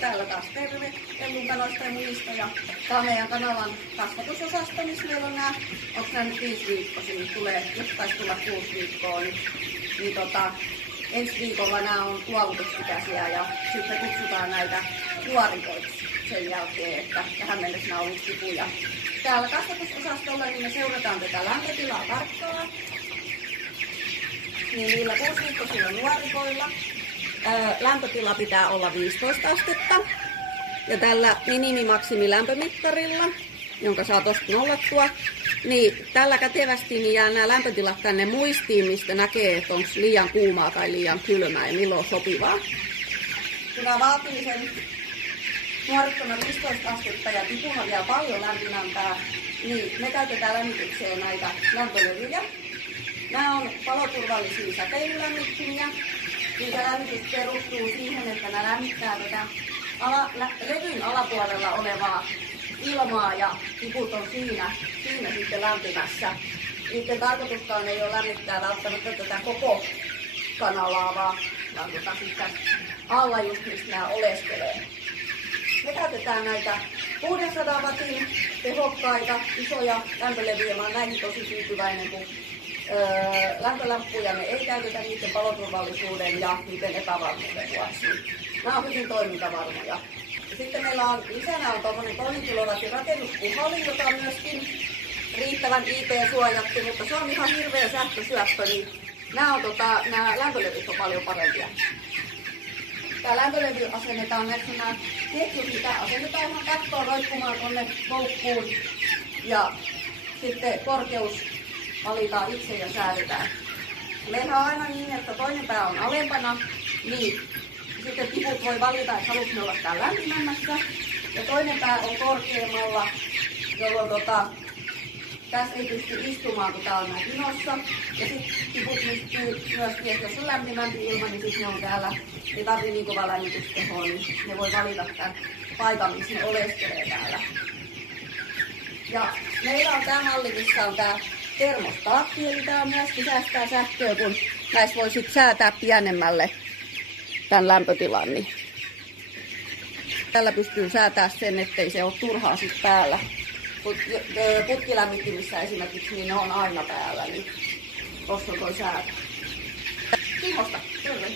täällä taas terve Ellunpanoista ja muista. Ja tää on meidän kanavan kasvatusosasto, missä meillä on nää, onks nää nyt 5 viikkoisia, tulee, jos taisi tulla 6 viikkoa, niin ensi viikolla nämä on luovutusikäisiä ja sitten kutsutaan näitä nuorikoiksi sen jälkeen, että tähän mennessä nämä on ollut sipuja. Täällä kasvatusosastolla niin me seurataan tätä lämpötilaa tarkkaan. Niin niillä 6-viikkoisilla nuorikoilla lämpötila pitää olla 15 astetta. Ja tällä minimi-maksimilämpömittarilla, jonka saa tosta nollattua, niin tällä kätevästi niin jää nämä lämpötilat tänne muistiin, mistä näkee, että onko liian kuumaa tai liian kylmää ja milloin sopivaa. Kun nämä vaatii sen nuorikkona 15 astetta ja tipuna vielä paljon lämpimämpää, niin me käytetään lämmitykseen näitä lämpölevyjä. Nämä on paloturvallisia säteilylämmittimiä. Niitä lämmitys perustuu siihen, että nämä lämmittää tätä levyn alapuolella olevaa ilmaa ja tiput on siinä sitten lämpimässä. Niiden tarkoituskaan ei ole lämmittää välttämättä tätä koko kanalaa, vaan sitten alla just mistä nämä oleskelee. Me käytetään näitä 600 wattin tehokkaita isoja lämpölevyjä. Mä oon näihin tosi tyytyväinen, kun lämpölamppuja me ei käytetä niiden paloturvallisuuden ja niiden epävarmuuden vuoksi. Nämä on hyvin toimintavarmoja. Sitten meillä on lisänä on tuollainen 3 kW rakennuspuhalin, joka on myöskin riittävän IP-suojattu, mutta se on ihan hirveä sähkösyöppö, niin nämä lämpölevyt on paljon parempia. Tämä lämpölevy asennetaan näissä nämä ketjut, mitä asennetaan ihan kattoon roikkumaan tuonne loukkuun ja sitten korkeus valitaan itse ja säädetään. Meillä on aina niin, että toinen pää on alempana, niin sitten tiput voi valita, että haluaisi ne olla täällä lämpimämmässä. Ja toinen pää on korkeammalla, jolloin tässä ei pysty istumaan, kun tää on näin inossa. Ja sitten tiput pystyy myöskin, että jos on lämpimämpi ilma, niin sitten ne on täällä. Ei tarvitse niin kovaa lämmitystehoa, niin ne voi valita tämän paikan, missä ne oleskelee täällä. Ja meillä on tämä malli, missä on tämä termostaatti, eli tämä myöskin säästää sähköä, kun näissä voi sitten säätää pienemmälle tämän lämpötilan. Niin tällä pystyy säätämään sen, ettei se ole turhaa sit päällä. Putkilämmittimissä esimerkiksi, niin ne on aina päällä, niin tuossa voi säätää. Kiinnosta, terve!